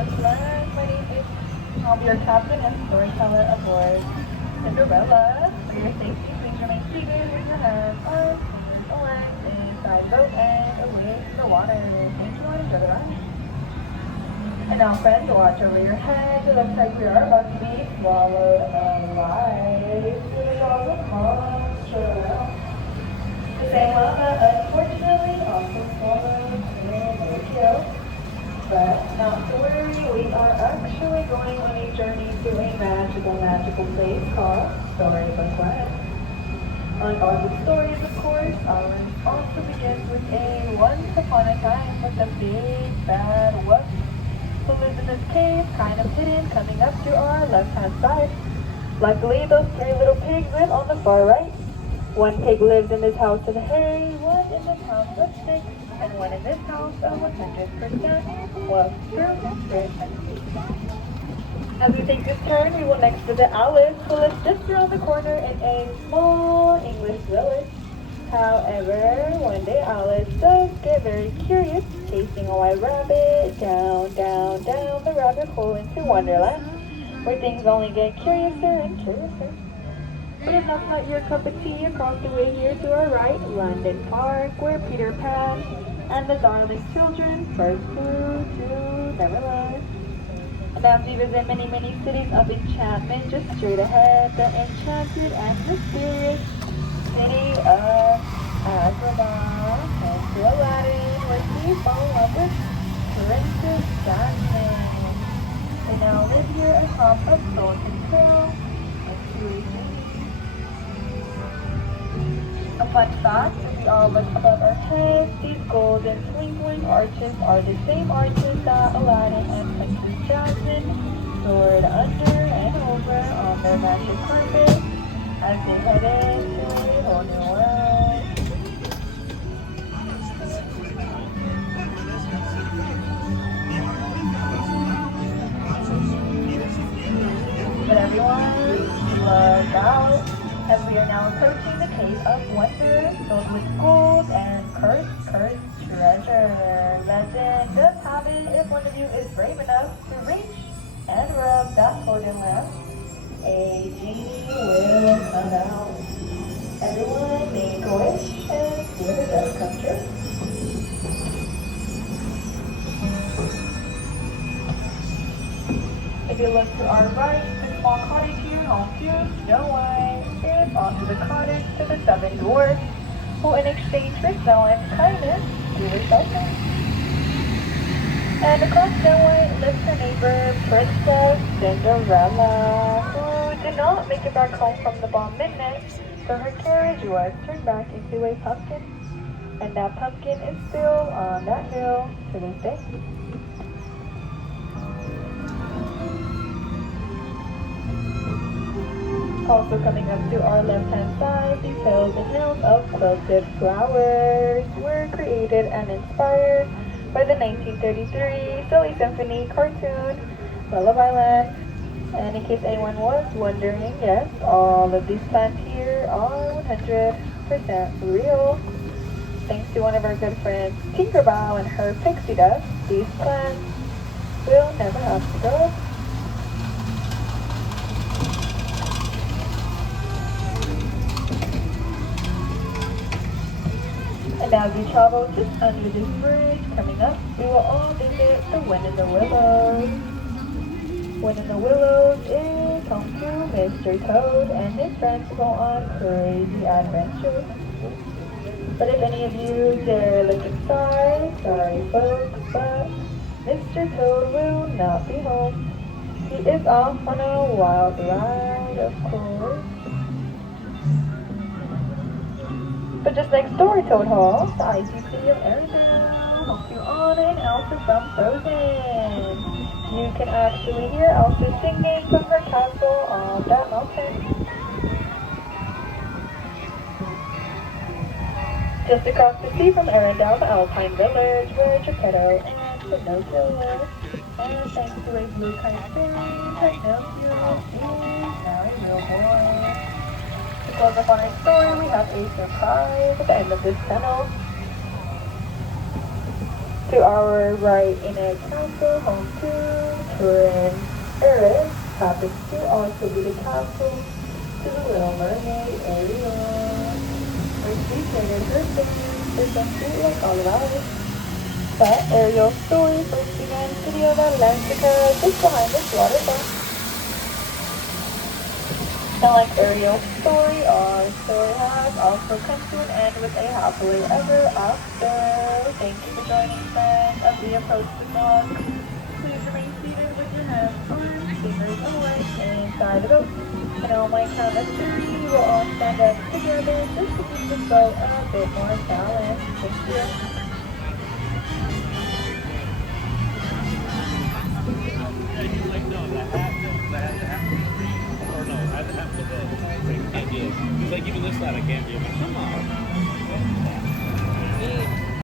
Storybook Land. My name is, I'll be your captain and storyteller aboard Cinderella. For your safety, please remain seated with your hands, arms, and legs inside the boat and away from the water. Thank you and enjoy the ride. And now, friends, watch over your head. It looks like we are about to be swallowed alive. To the jaws of monster. The same one that unfortunately also swallowed and killed. But not to worry, we are actually going on a journey to a magical place called Storybook Land. Like all good stories, of course, ours also begins with a once upon a time with a big bad wolf who lives in this cave, kind of hidden, coming up to our left-hand side. Luckily, those three little pigs live on the far right. One pig lives in this house of hay, one in this house of sticks, and one in this house of 100% was true. As we take this turn, we will next visit Alice, who lives just around the corner in a small English village. However, one day Alice does get very curious, chasing a white rabbit down the rabbit hole into Wonderland, where things only get curiouser and curiouser. But if that's not your cup of tea, across the way here to our right, London Park, where Peter Pan and the darling children first flew to Neverland. And as we visit many cities of enchantment, just straight ahead, the enchanted and mysterious city of Agrabah, and to Aladdin, where he fell in love with Princess Jasmine. They now live here atop of Sultan Hill, a fun fact, if we all look above our heads, these golden twinkling arches are the same arches that Aladdin and Princess Jasmine soared under and over on their magic carpet as they headed to a whole new world. But everyone, look out, as we are now approaching the Cave of Wonder, filled with gold and cursed treasure. Legend does have it, if one of you is brave enough to reach and rub that golden lamp, a genie will come out. Everyone make a wish and see if it does come true. If you look to our right, the small cottage here home to Snow White is onto the cottage to the 7 dwarfs, who in exchange for Snow White's kindness do her shelter. And across Snow White lives her neighbor, Princess Cinderella, who did not make it back home from the bomb midnight, so her carriage was turned back into a pumpkin. And that pumpkin is still on that hill to this day. Also coming up to our left-hand side, these hills and hills of quilted flowers were created and inspired by the 1933 Silly Symphony cartoon, Lullaby Land. And in case anyone was wondering, yes, all of these plants here are 100% real. Thanks to one of our good friends, Tinkerbell, and her pixie dust, these plants will never have to go. And as we travel just under this bridge coming up, we will all visit the Wind in the Willows. Wind in the Willows is home to Mr. Toad and his friends go on crazy adventures. But if any of you dare look inside, sorry folks, but Mr. Toad will not be home. He is off on a wild ride, of course. But just next door to Toad Hall, the ICC of Arendelle helps you on an Elsa from Frozen. You can actually hear Elsa singing from her castle on that mountain. Just across the sea from Arendelle, the Alpine Village, where Geppetto and Pinocchio live. And thanks to a blue kite fairy, Pinocchio is now a real boy. To close up on our story, we have a surprise at the end of this tunnel. To our right in a castle home to Prince Eric happens to also be the capsule to the Little Mermaid, Ariel. Her secret is her face is simply like all of ours. But Ariel's story first began in Studio Atlantica, just behind this waterfall. And like Ariel's story, our story has also come to an end with a happily ever after. Thank you for joining, friends. As we approach the dock, please remain seated with your hands arms, fingers and legs inside the boat. And on my count of three, we will all stand up together just to keep this boat a bit more balanced. Thank you. Like, no, the hat, or no, I have the boat. Can't do it. He's like, even this side I can't do it. Come on.